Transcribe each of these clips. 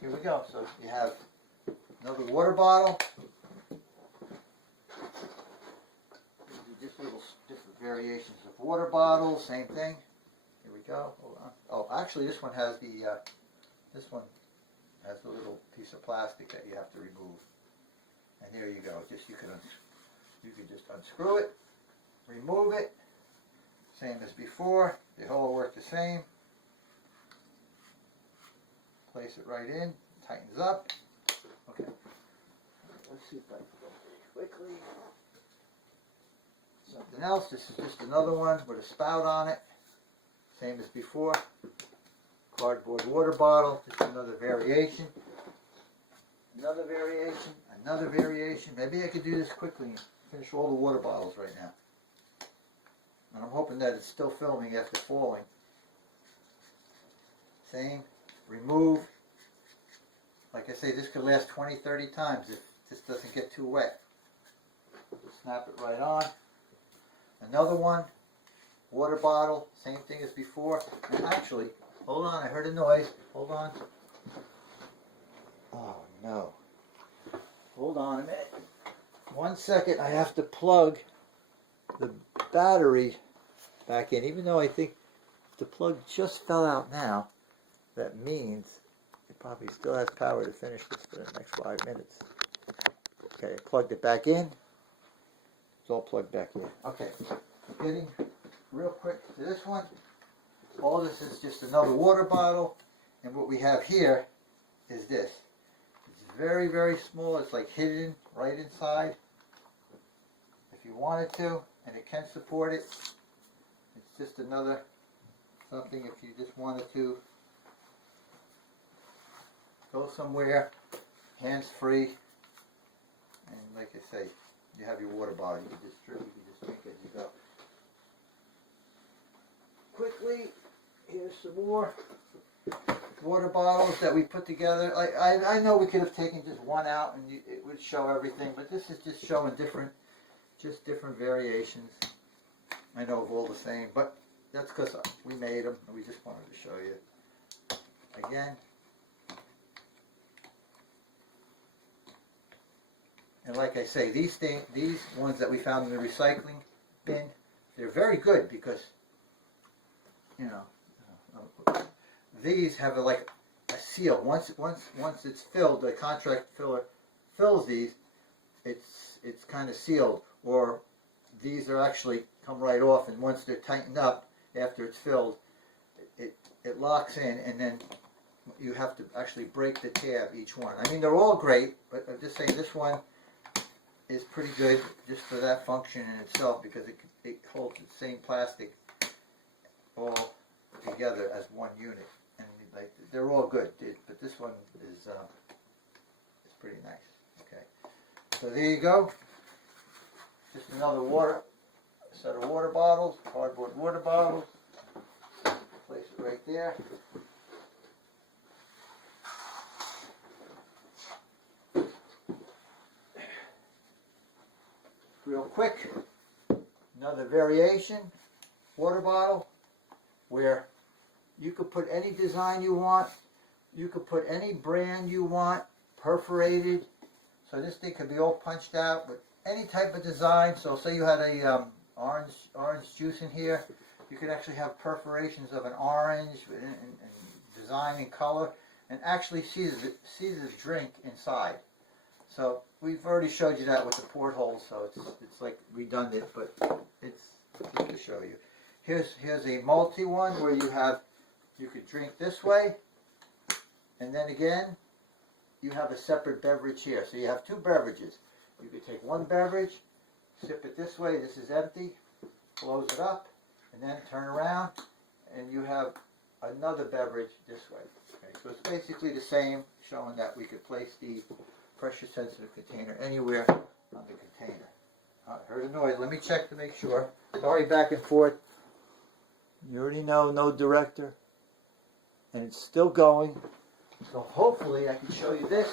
here we go. So you have another water bottle. Just little different variations of water bottles, same thing. Here we go. Hold on. Oh, actually, this one has the little piece of plastic that you have to remove. And there you go. Just you can just unscrew it, remove it. Same as before. They all work the same. Place it right in. Tightens up. Okay. Let's see if I can go pretty quickly. Something else. This is just another one with a spout on it. Same as before. Cardboard water bottle. Just another variation. Another variation. Another variation. Maybe I could do this quickly and finish all the water bottles right now. And I'm hoping that it's still filming after falling. Same. Remove. Like I say, this could last 20, 30 times if this doesn't get too wet. Just snap it right on. Another one. Water bottle. Same thing as before. And actually, hold on, I heard a noise. Hold on. Oh no. Hold on a minute. 1 second, I have to plug the battery back in. Even though I think the plug just fell out now, that means it probably still has power to finish this for the next 5 minutes. Okay, I plugged it back in. It's all plugged back in. Okay, getting real quick to this one. All this is just another water bottle, and what we have here is this. It's very, very small. It's like hidden right inside. If you wanted to, and it can support it. It's just another something if you just wanted to go somewhere, hands-free, and like I say, you have your water bottle. You can just drink as you go. Quickly, here's some more water bottles that we put together. I know we could have taken just one out and it would show everything, but this is just showing different variations. I know of all the same, but that's because we made them and we just wanted to show you. Again. And like I say, these ones that we found in the recycling bin, they're very good because, you know, these have like a seal. Once it's filled, the contract filler fills these, it's kind of sealed. Or these are actually come right off, and once they're tightened up after it's filled, it locks in, and then you have to actually break the tab each one. I mean, they're all great, but I'm just saying this one is pretty good just for that function in itself because it holds the same plastic all together as one unit, and like they're all good, but this one is pretty nice. Okay, so there you go. Just another set of water bottles, cardboard water bottles. Place it right there. Real quick, another variation, water bottle, where you could put any design you want, you could put any brand you want, perforated, so this thing could be all punched out with any type of design. So say you had a orange juice in here, you could actually have perforations of an orange and design and color, and actually see the drink inside. So we've already showed you that with the portholes, so it's like redundant, but it's just to show you. Here's a multi one where you could drink this way, and then again you have a separate beverage here. So you have two beverages. You could take one beverage, sip it this way. This is empty. Close it up, and then turn around, and you have another beverage this way. Okay, so it's basically the same, showing that we could place the pressure-sensitive container anywhere on the container. I heard a noise. Let me check to make sure. Sorry, back and forth. You already know, no director. And it's still going. So hopefully I can show you this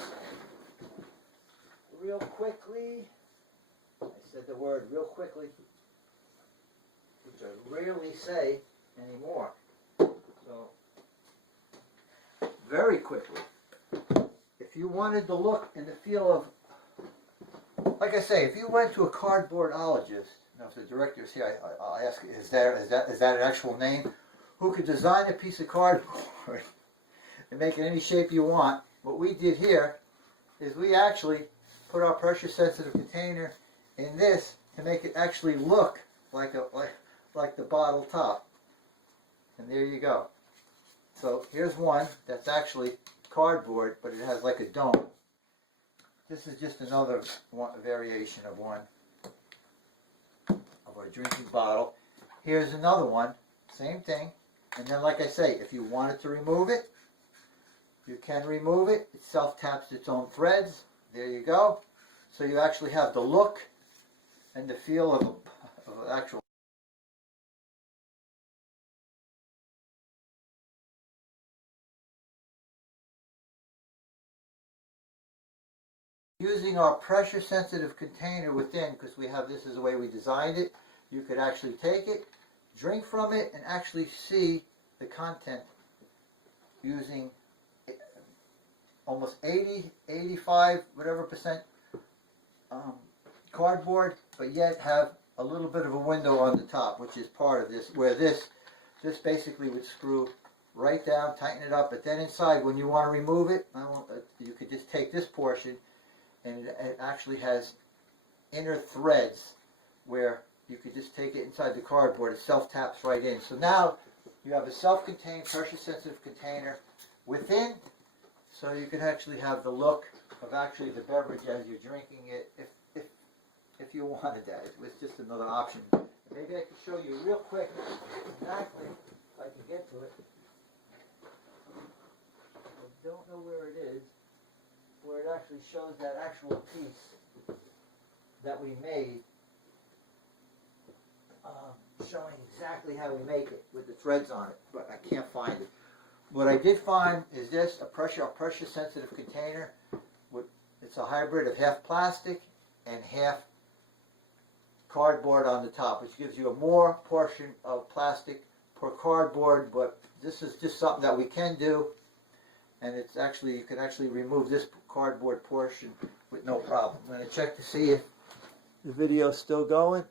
real quickly. I said the word real quickly, which I rarely say anymore. So, very quickly. if you wanted the look and the feel of, like I say, if you went to a cardboardologist, now if the director's here, I'll ask, is that an actual name? Who could design a piece of cardboard and make it any shape you want? What we did here is we actually put our pressure sensitive container in this to make it actually look like the bottle top. And there you go. So here's one that's actually cardboard, but it has like a dome. This is just another variation of one of our drinking bottle. Here's another one, same thing. And then, like I say, if you wanted to remove it, you can remove it. It self-taps its own threads. There you go. So you actually have the look and the feel of an actual. Using our pressure sensitive container within, because we have this is the way we designed it, you could actually take it, drink from it, and actually see the content using almost 80, 85, whatever percent cardboard, but yet have a little bit of a window on the top, which is part of this, where this basically would screw right down, tighten it up, but then inside, when you want to remove it, you could just take this portion, and it actually has inner threads where you could just take it inside the cardboard. It self-taps right in. So now you have a self-contained, pressure-sensitive container within, so you can actually have the look of actually the beverage as you're drinking it, if you wanted that. It was just another option. Maybe I could show you real quick exactly if I can get to it. I don't know where it is, where it actually shows that actual piece that we made, showing exactly how we make it with the threads on it, but I can't find it. What I did find is this, a pressure sensitive container. It's a hybrid of half plastic and half cardboard on the top, which gives you a more portion of plastic per cardboard, but this is just something that we can do, and it's actually, you can actually remove this cardboard portion with no problem. I'm going to check to see if the video is still going,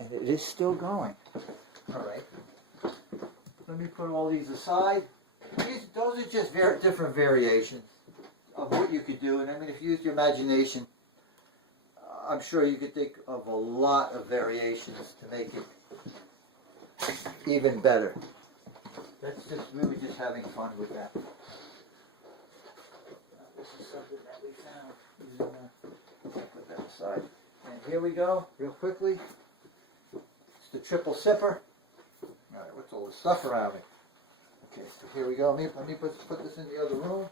and it is still going. All right. Let me put all these aside. Those are just different variations of what you could do, and I mean, if you use your imagination, I'm sure you could think of a lot of variations to make it even better. We were just having fun with that. This is something that we found. Put that aside. And here we go, real quickly. It's the triple sipper. All right, what's all this stuff around me? Okay, so here we go. Let me put this in the other room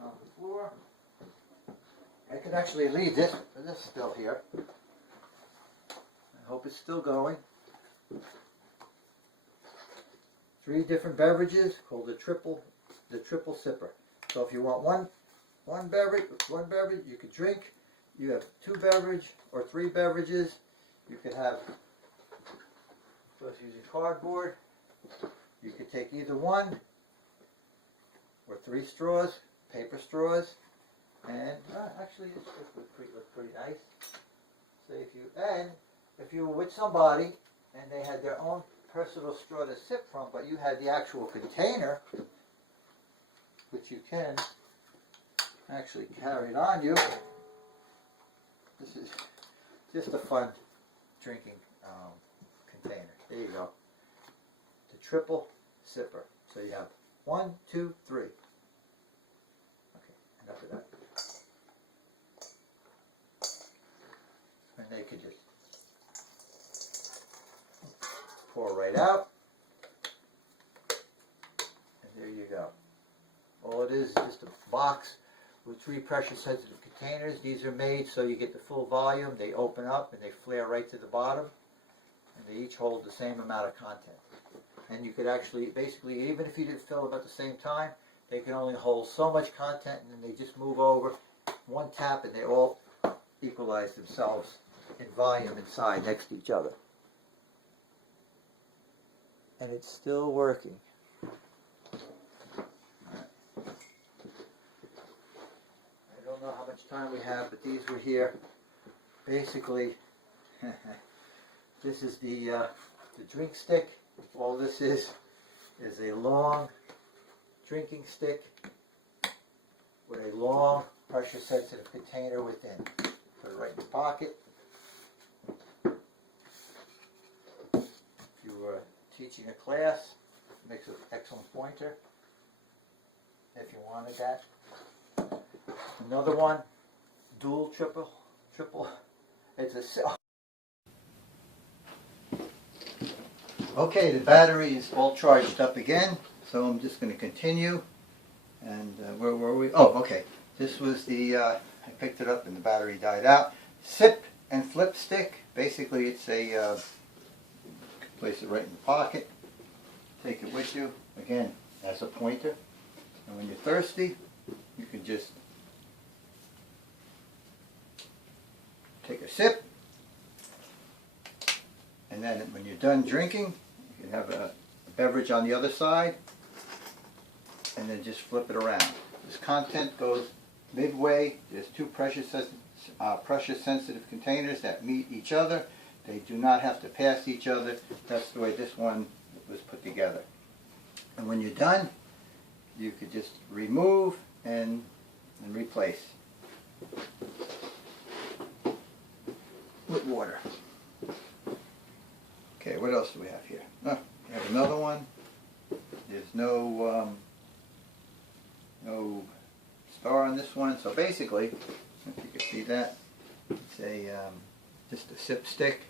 on the floor. I can actually leave this still here. I hope it's still going. 3 different beverages called the triple sipper. So if you want one beverage you could drink. You have 2 beverage or 3 beverages. You could have, just using cardboard. You could take either 1 or 3 straws, paper straws, and actually this looks pretty nice. So if you were with somebody and they had their own personal straw to sip from, but you had the actual container, which you can actually carry it on you. This is just a fun drinking container. There you go. The triple sipper. So you have 1, 2, 3. Okay, enough of that. And they could just pour right out. And there you go. All it is just a box with 3 pressure sensitive containers. These are made so you get the full volume. They open up and they flare right to the bottom. And they each hold the same amount of content. And you could actually, basically, even if you did fill them at the same time, they can only hold so much content, and then they just move over, one tap, and they all equalize themselves in volume inside next to each other. And it's still working. much time we have, but these were here. Basically, this is the drink stick. All this is a long drinking stick with a long pressure sensitive container within. Put it right in the pocket. If you were teaching a class, it makes an excellent pointer if you wanted that. Another one, dual, triple. It's a okay, the battery is all charged up again, so I'm just going to continue. And where were we? Oh, okay. This was the, I picked it up and the battery died out. Sip and flip stick. Basically, it's a, place it right in the pocket. Take it with you, again, as a pointer. And when you're thirsty, you can just take a sip. And then when you're done drinking, you can have a beverage on the other side. And then just flip it around. This content goes midway. There's two pressure sensitive containers that meet each other. They do not have to pass each other. That's the way this one was put together. And when you're done, you could just remove and replace with water. Okay, what else do we have here? Oh, we have another one. There's no star on this one. So basically, if you can see that, it's a just a sip stick,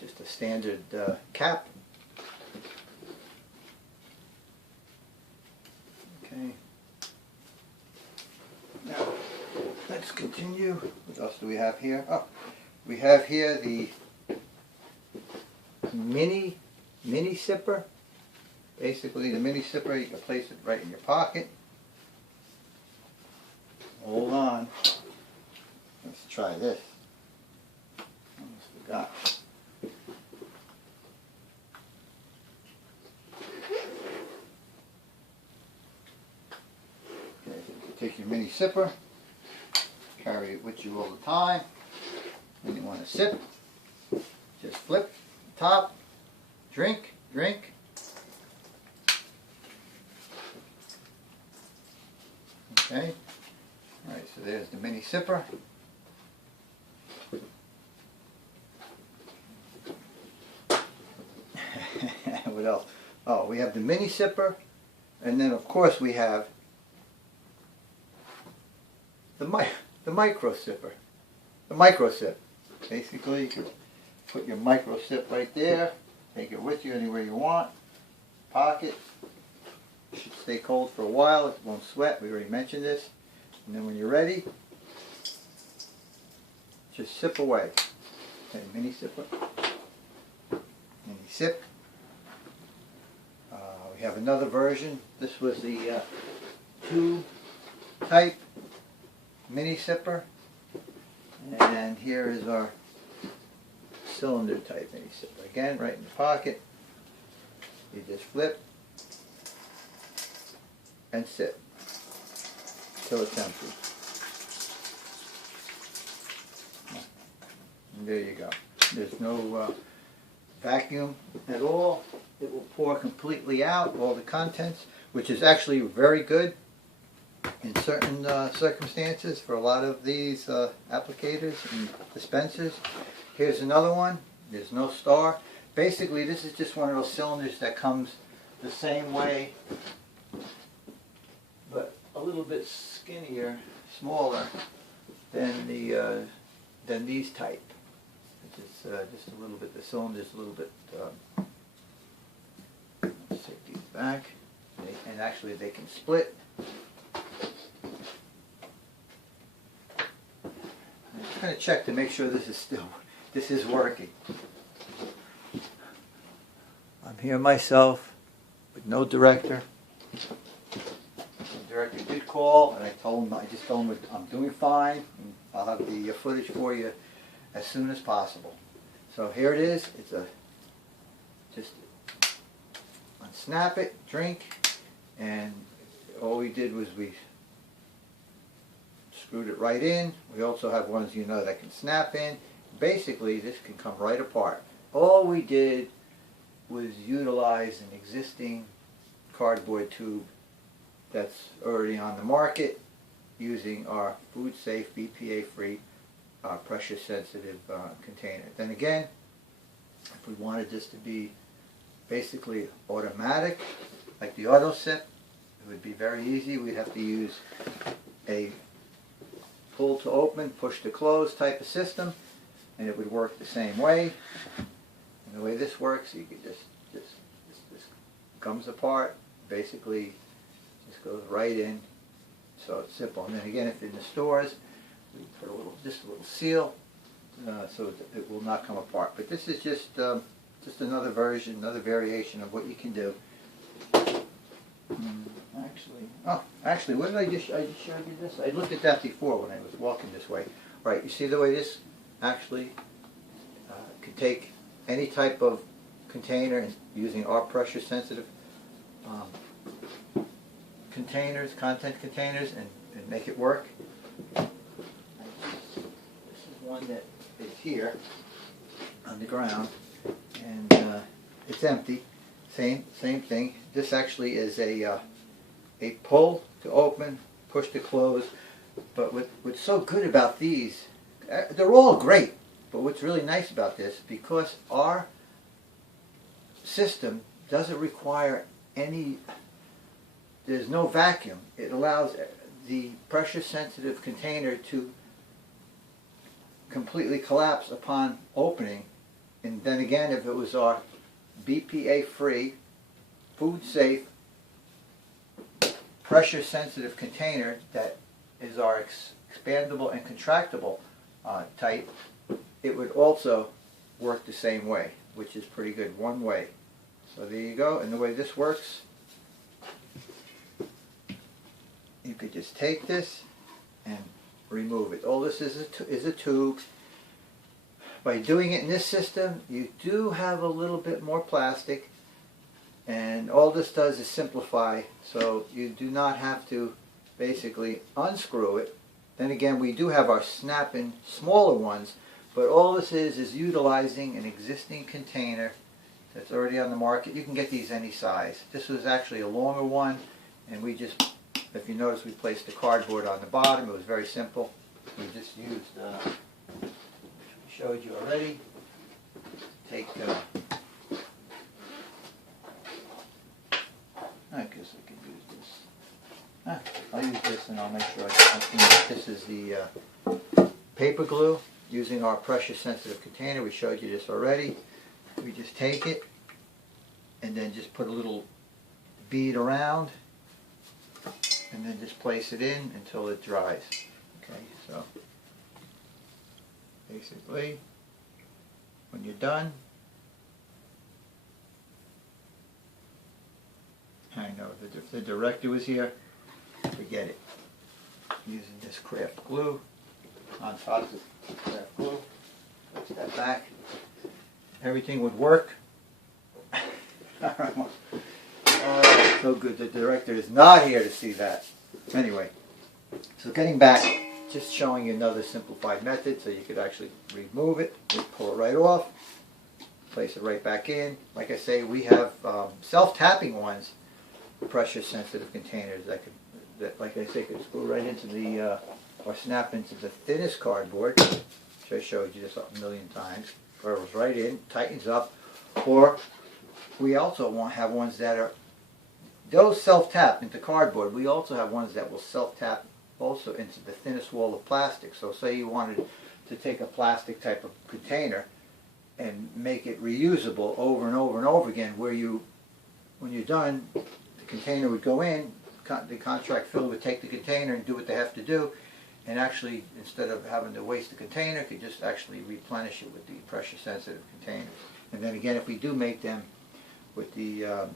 just a standard cap. Okay. Now let's continue. What else do we have here? Oh, we have here the mini sipper. Basically, the mini sipper, you can place it right in your pocket. Hold on. Let's try this. Almost forgot. Okay, you take your mini sipper, carry it with you all the time. When you want to sip, just flip the top, drink. Okay. Alright, so there's the mini sipper. What else? Oh, we have the mini sipper, and then of course we have the micro sipper. The micro sip. Basically, you can put your micro sip right there, take it with you anywhere you want, pocket. It should stay cold for a while, it won't sweat, we already mentioned this. And then when you're ready, just sip away. Okay, mini sipper. Mini sip. We have another version. This was the tube type mini sipper. And here is our cylinder type mini sipper. Again, right in the pocket. You just flip and sip till it's empty. And there you go. There's no vacuum at all. It will pour completely out all the contents, which is actually very good in certain circumstances for a lot of these applicators and dispensers. Here's another one. There's no star. Basically, this is just one of those cylinders that comes the same way, but a little bit skinnier, smaller than these type. It's just a little bit. The cylinder's a little bit. Let's take these back, and actually they can split. I'm just going to check to make sure this is working. I'm here myself with no director. The director did call, and I just told him I'm doing fine, and I'll have the footage for you as soon as possible. So here it is. It's just unsnap it, drink, and all we did was we screwed it right in. We also have ones, you know, that can snap in. Basically, this can come right apart. All we did was utilize an existing cardboard tube that's already on the market, using our food safe, BPA free, pressure sensitive container. Then again, if we wanted this to be basically automatic, like the auto sip, it would be very easy. We'd have to use a pull to open, push to close type of system, and it would work the same way. And the way this works, you could just this comes apart, basically just goes right in, so it's simple. And then again, if in the stores, we put just a little seal, so it will not come apart. But this is just another version, another variation of what you can do. Actually, what did I just showed you this? I looked at that before when I was walking this way. Right, you see the way this actually could take any type of container and using our pressure sensitive containers, content containers, and make it work. This is one that is here on the ground, and it's empty. Same thing. This actually is a pull to open, push to close. But what's so good about these, they're all great, but what's really nice about this, because our system doesn't require any, there's no vacuum. It allows the pressure sensitive container to completely collapse upon opening. And then again, if it was our BPA free, food safe, pressure sensitive container that is our expandable and contractible type, it would also work the same way, which is pretty good, one way. So there you go. And the way this works, you could just take this and remove it. All this is a tube. By doing it in this system, you do have a little bit more plastic, and all this does is simplify, so you do not have to basically unscrew it. Then again, we do have our snap-in smaller ones, but all this is utilizing an existing container that's already on the market. You can get these any size. This was actually a longer one, and we just, if you notice, we placed the cardboard on the bottom. It was very simple. We just used, which we showed you already. Take, I guess I could use this. I'll use this, and I'll make sure I clean it. This is the paper glue, using our pressure sensitive container. We showed you this already. We just take it and then just put a little bead around and then just place it in until it dries. Okay, so basically when you're done, I know if the director was here, forget it. Using this craft glue on top of craft glue, place that back. Everything would work. Oh, so good. The director is not here to see that. Anyway, so getting back, just showing you another simplified method so you could actually remove it, pull it right off, place it right back in. Like I say, we have self-tapping ones, pressure sensitive containers that could, like I say, could screw right into the, or snap into the thinnest cardboard, which I showed you this a million times. Goes right in, tightens up. Or we also have ones that are, those self-tap into cardboard. We also have ones that will self-tap also into the thinnest wall of plastic. So say you wanted to take a plastic type of container and make it reusable over and over and over again, where you, when you're done, the container would go in, the contract filler would take the container and do what they have to do, and actually, instead of having to waste the container, could just actually replenish it with the pressure sensitive containers. And then again, if we do make them with the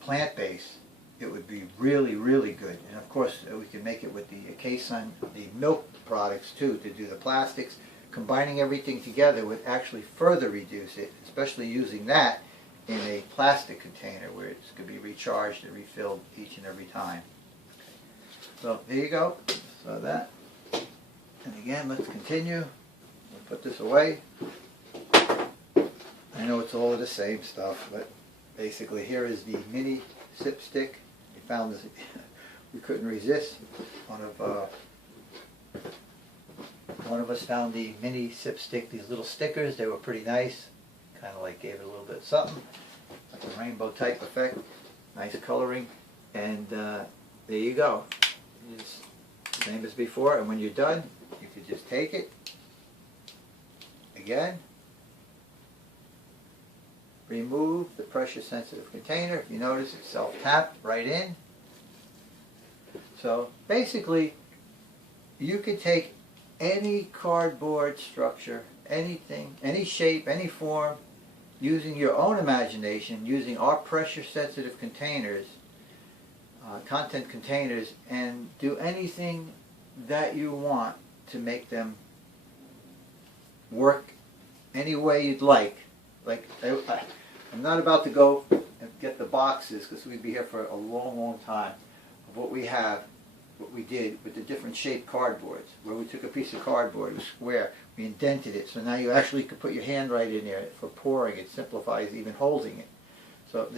plant base, it would be really, really good. And of course, we can make it with the K-Sun, the milk products too, to do the plastics. Combining everything together would actually further reduce it, especially using that in a plastic container where it's going to be recharged and refilled each and every time. So there you go. So that. And again, let's continue. We'll put this away. I know it's all the same stuff, but basically here is the mini sip stick. We found this, we couldn't resist. One of us found the mini sip stick, these little stickers. They were pretty nice. Kind of like gave it a little bit of something, like a rainbow type effect. Nice coloring. And there you go. It's same as before. And when you're done, you can just take it. Again. Remove the pressure sensitive container. If you notice, it's self-tapped right in. So basically, you could take any cardboard structure, anything, any shape, any form, using your own imagination, using our pressure sensitive containers, content containers, and do anything that you want to make them work any way you'd like. Like, I'm not about to go and get the boxes, because we'd be here for a long, long time, of what we have, what we did with the different shaped cardboards, where we took a piece of cardboard, it was square, we indented it, so now you actually could put your hand right in there for pouring. It simplifies even holding it. So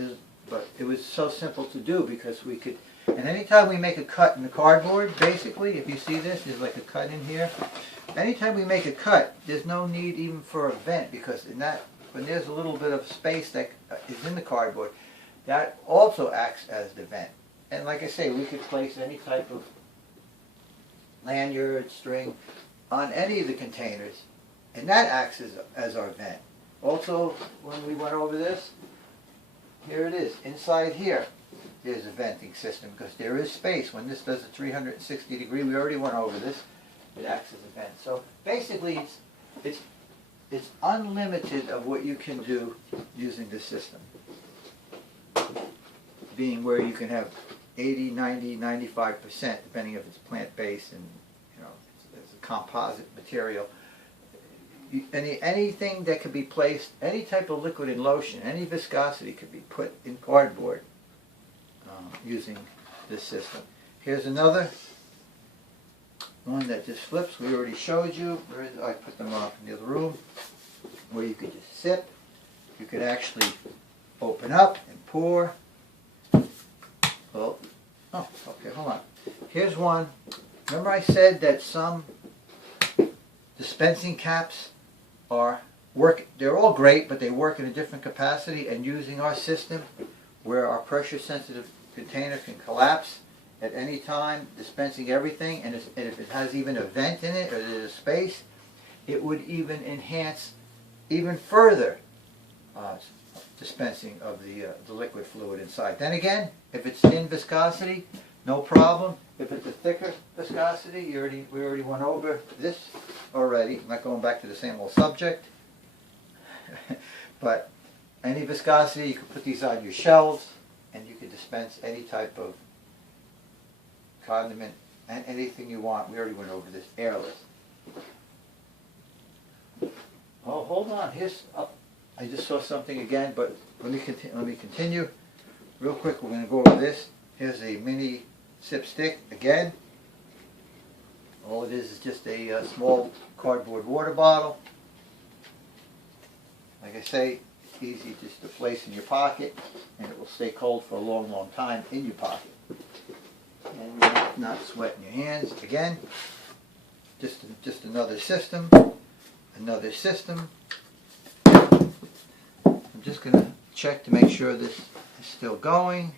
but it was so simple to do, because we could, and anytime we make a cut in the cardboard, basically, if you see this, there's like a cut in here. Anytime we make a cut, there's no need even for a vent, because in that, when there's a little bit of space that is in the cardboard, that also acts as the vent. And like I say, we could place any type of lanyard, string, on any of the containers, and that acts as our vent. Also, when we went over this, here it is. Inside here, there's a venting system, because there is space. When this does a 360 degree, we already went over this, it acts as a vent. So basically, it's unlimited of what you can do using this system. Being where you can have 80, 90, 95%, depending if it's plant-based and, you know, it's a composite material. Anything that could be placed, any type of liquid in lotion, any viscosity could be put in cardboard using this system. Here's another one that just flips. We already showed you. I put them up in the other room, where you could just sip. You could actually open up and pour. Well, oh, okay, hold on. Here's one. Remember I said that some dispensing caps they're all great, but they work in a different capacity, and using our system, where our pressure sensitive container can collapse at any time, dispensing everything, and if it has even a vent in it, or there's a space, it would even enhance even further dispensing of the liquid fluid inside. Then again, if it's thin viscosity, no problem. If it's a thicker viscosity, we already went over this already. I'm not going back to the same old subject. But any viscosity, you can put these on your shelves, and you can dispense any type of condiment and anything you want. We already went over this. Airless. Oh, hold on. I just saw something again, but let me continue. Real quick, we're going to go over this. Here's a mini sip stick again. All it is just a small cardboard water bottle. Like I say, it's easy just to place in your pocket, and it will stay cold for a long, long time in your pocket. And you're not sweating your hands. Again, just another system. Another system. I'm just going to check to make sure this is still going.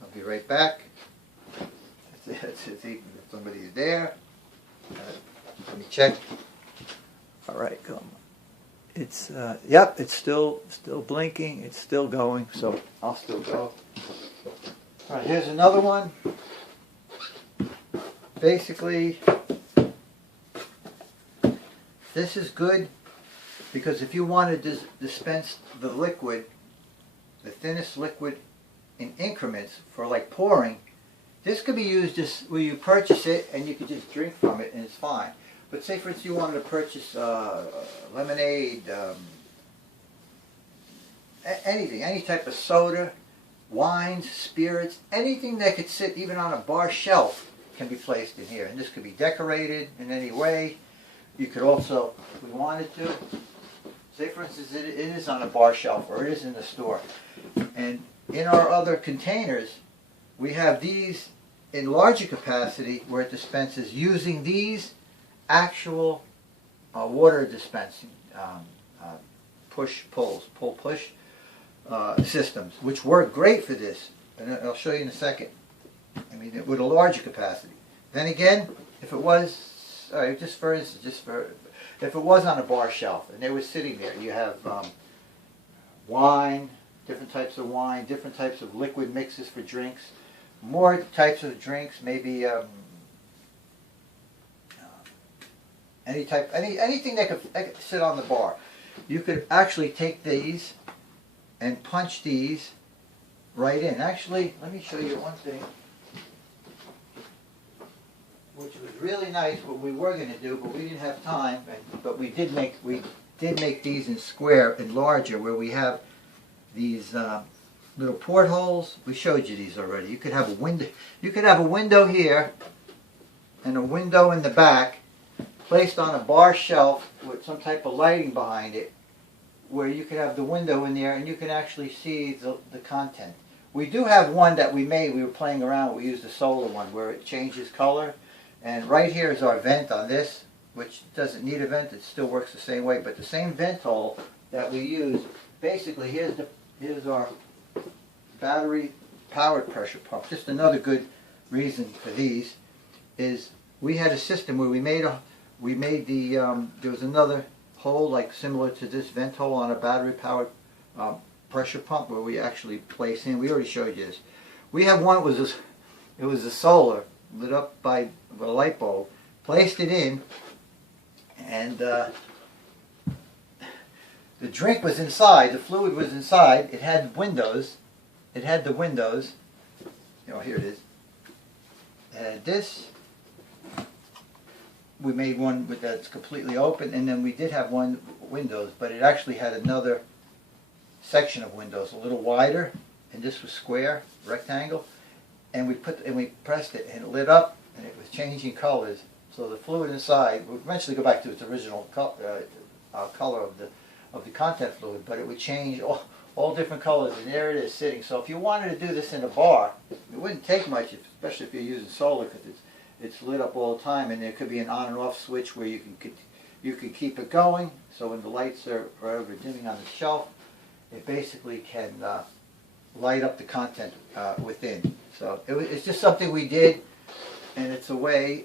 I'll be right back. If somebody's there. Let me check. All right, come. It's yep, it's still blinking. It's still going, so I'll still go. All right, here's another one. Basically, this is good because if you want to dispense the liquid, the thinnest liquid, in increments for like pouring, this could be used just where you purchase it and you could just drink from it and it's fine. But say for instance you wanted to purchase lemonade, anything, any type of soda, wines, spirits, anything that could sit even on a bar shelf can be placed in here. And this could be decorated in any way. You could also, if we wanted to, say for instance it is on a bar shelf or it is in the store. And in our other containers, we have these in larger capacity where it dispenses using these actual water dispensing pull-push systems, which work great for this. And I'll show you in a second. I mean, with a larger capacity. Then again, if it was, just for instance, if it was on a bar shelf and they were sitting there, you have wine, different types of wine, different types of liquid mixes for drinks, more types of drinks, maybe anything that could sit on the bar. You could actually take these and punch these right in. Actually, let me show you one thing, which was really nice. What we were going to do, but we didn't have time. But we did make these in square and larger, where we have these little portholes. We showed you these already. You could have a window. You could have a window here and a window in the back, placed on a bar shelf with some type of lighting behind it, where you could have the window in there and you can actually see the content. We do have one that we made. We were playing around. We used a solar one where it changes color. And right here is our vent on this, which doesn't need a vent. It still works the same way. But the same vent hole that we use, basically, here's our battery-powered pressure pump. Just another good reason for these is we had a system where there was another hole like similar to this vent hole on a battery-powered pressure pump where we actually place in. We already showed you this. We have one. It was a solar lit up by a light bulb. Placed it in, and the drink was inside. The fluid was inside. It had windows. It had the windows. You know, here it is. And this, we made one that's completely open, and then we did have one windows, but it actually had another section of windows, a little wider, and this was square, rectangle, and we pressed it, and it lit up, and it was changing colors. So the fluid inside would eventually go back to its original color of the content fluid, but it would change all different colors, and there it is sitting. So if you wanted to do this in a bar, it wouldn't take much, especially if you're using solar, because it's lit up all the time, and there could be an on and off switch where you can keep it going. So when the lights are ever dimming on the shelf, it basically can light up the content within. So it's just something we did, and it's a way.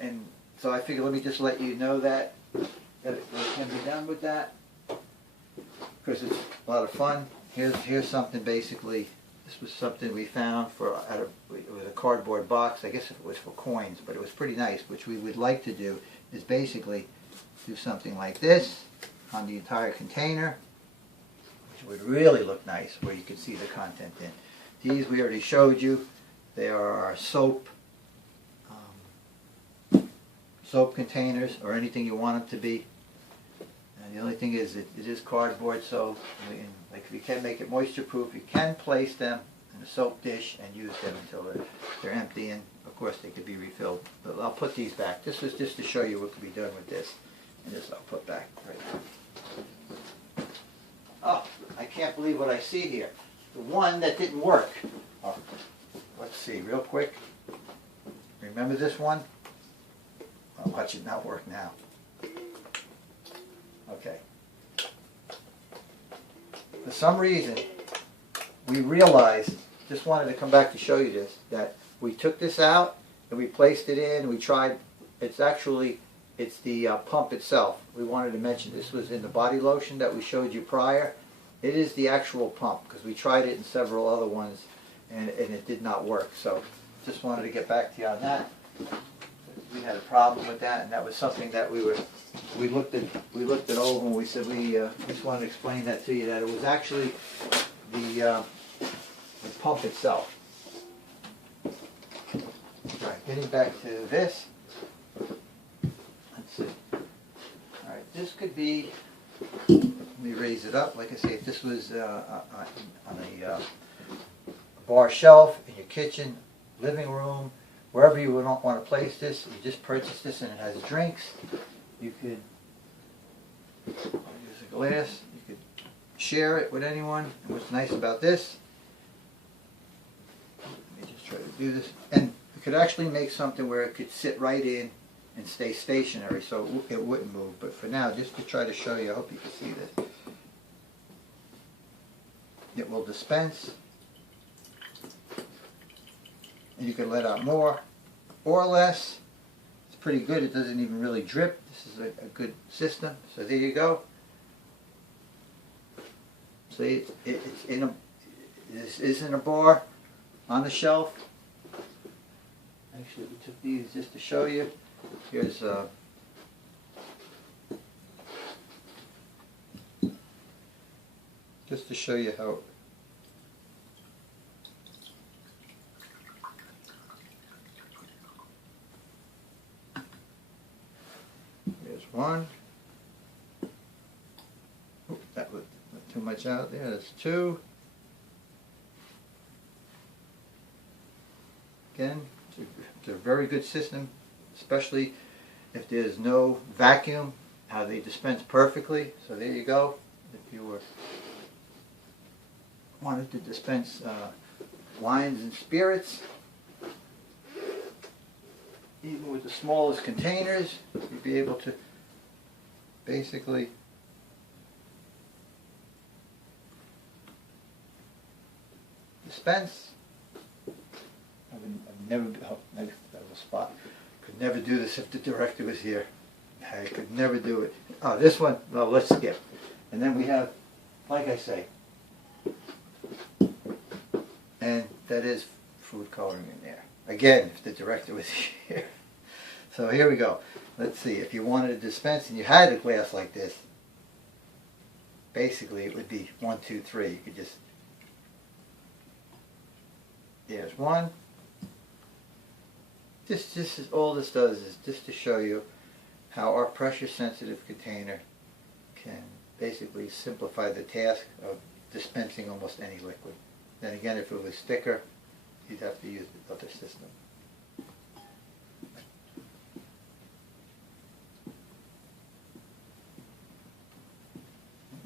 And so I figured, let me just let you know that it can be done with that, because it's a lot of fun. Here's something basically. This was something we found it was a cardboard box. I guess it was for coins, but it was pretty nice. Which we would like to do is basically do something like this on the entire container, which would really look nice, where you could see the content in. These we already showed you. They are our soap containers, or anything you want them to be. And the only thing is, it is cardboard, so like if you can make it moisture proof, you can place them in a soap dish and use them until they're empty, and of course they could be refilled. But I'll put these back. This was just to show you what could be done with this, and this I'll put back right now. Oh, I can't believe what I see here. The one that didn't work. Oh, let's see real quick. Remember this one? I'll watch it not work now. Okay. For some reason, we realized, just wanted to come back to show you this, that we took this out and we placed it in, we tried, it's the pump itself. We wanted to mention this was in the body lotion that we showed you prior. It is the actual pump, because we tried it in several other ones and it did not work. So just wanted to get back to you on that. We had a problem with that, and that was something that we looked it over, and we said we just wanted to explain that to you, that it was actually the pump itself. All right, getting back to this. Let's see. All right, this could be Let me raise it up. Like I say, if this was on a bar shelf in your kitchen, living room, wherever you would want to place this, you just purchase this and it has drinks. You could use a glass. You could share it with anyone. And what's nice about this, let me just try to do this, and you could actually make something where it could sit right in and stay stationary, so it wouldn't move. But for now, just to try to show you, I hope you can see this. It will dispense, and you can let out more or less. It's pretty good. It doesn't even really drip. This is a good system. So there you go. See, it's in a, this is in a bar on the shelf. Actually, we took these just to show you. Here's just to show you how. Here's one. Oop, that was too much out there. There's two. Again, it's a very good system, especially if there's no vacuum. How they dispense perfectly. So there you go. If you wanted to dispense wines and spirits, even with the smallest containers, you'd be able to basically dispense. I've never, oh, that was a spot. Could never do this if the director was here. I could never do it. Oh, this one, no, let's skip. And then we have, like I say, and that is food coloring in there. Again, if the director was here. So here we go. Let's see, if you wanted to dispense and you had a glass like this, basically it would be 1, 2, 3. You could just, there's one. This is all this does is just to show you how our pressure sensitive container can basically simplify the task of dispensing almost any liquid. Then again, if it was thicker, you'd have to use the other system.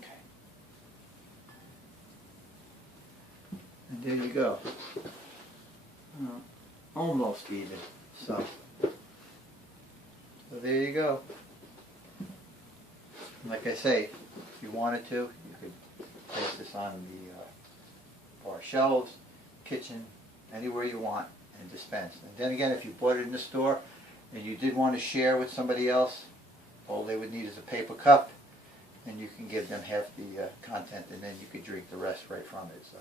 Okay. And there you go. Almost even. So there you go. Like I say, if you wanted to, you could place this on the bar shelves, kitchen, anywhere you want, and dispense. And then again, if you bought it in the store and you did want to share with somebody else, all they would need is a paper cup, and you can give them half the content, and then you could drink the rest right from it. So,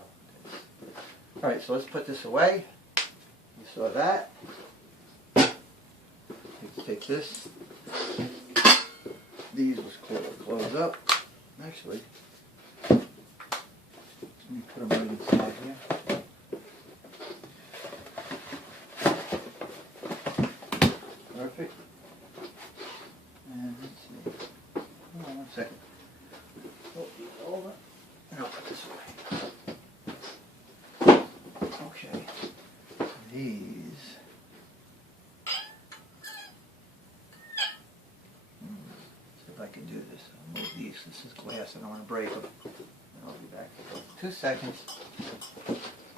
all right, so let's put this away. You saw that. Let's take this. These will close up. Actually, let me put them right inside here. Perfect. And let's see. Hold on 1 second. Fold these over, and I'll put this away. Okay. These. See if I can do this. I'll move these. This is glass. I don't want to break them. And I'll be back in 2 seconds.